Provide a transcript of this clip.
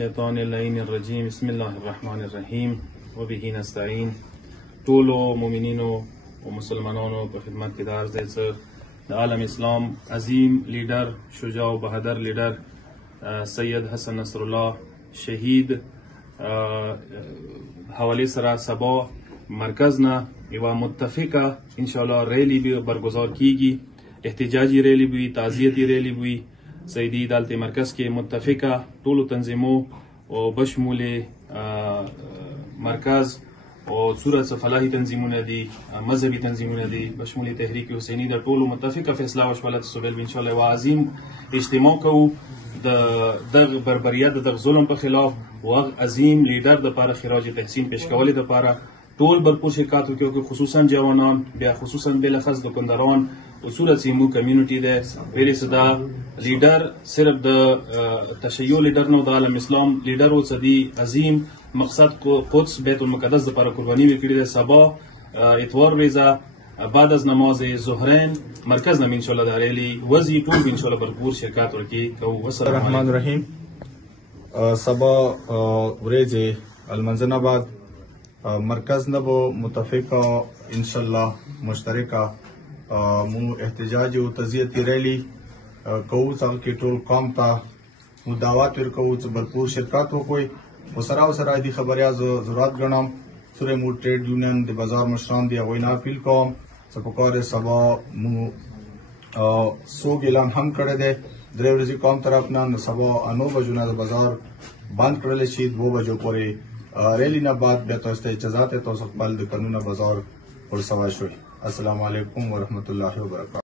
الشیطان اللعین الرجیم بسم الله الرحمن الرحیم و به نستعین. ټولو مؤمنینو و مسلمانانو په خدمت کې د عرض دی چې د عالم اسلام عظیم لیډر، شجاع و بهادر لیډر سید حسن نصر الله شهید حواله سره سبا مرکز نه یوه متفقه انشاءالله ریلی برگزار کیږي. احتجاجی ریلی بوي، تعزیتی ریلی بوي. سیدی دالت مرکز کې متفقه ټولو تنظیمو او بشمول مرکز او صورت فلاحي تنظیمونه دي، مذهبي تنظیمونه دي، بشمول تحریک حسینی د ټولو متفقه فیصله وشوله چې سوبیل ان شاء الله یو عظیم اجتماع کوو د دغه بربریت د دغه ظلم په خلاف او عظیم لیډر د لپاره خراج تحسین پیش کولو د لپاره ټول برپور شرکت وکړو، خصوصا جوانان، بیا خصوصا بلخص دکانداران اصول سیمو کمیونٹی ده. ویلی صدا لیڈر صرف د تشیع لیڈر نو د عالم اسلام لیڈر و صدی عظیم مقصد قدس بیت المقدس د پر قربانی وکړي ده. سبا اتوار ریزا بعد از نماز ظهرین مرکز نم انشاءالله د ریلی وزی ټول انشاءالله برپور شرکت ورکی کو. السلام الرحمن الرحیم. سبا ورځ المنځنه بعد مرکز نبو متفقه انشاءالله مشترکه مو احتجاج او تعزیتی ریلی کوو ځکه کې ټول قوم ته مو دعوت ورکوو چې برپور شرکت وکړي. او سره دې خبریا ضرورت ګڼم سره مو ټریډ یونین د بازار مشران دی هغوی نه اپیل کوم چې په کار سبا مو سوګ اعلان هم کړی دی. درې ورځې قوم طرف نه سبا 9 بجو نه د بازار بند کړل شي، 2 بجو پورې ریلی نه بعد بیا تاسو ته اجازه ته تاسو خپل د قانون بازار ورسوي شوي. السلام علیکم ورحمۃ اللہ وبرکاتہ.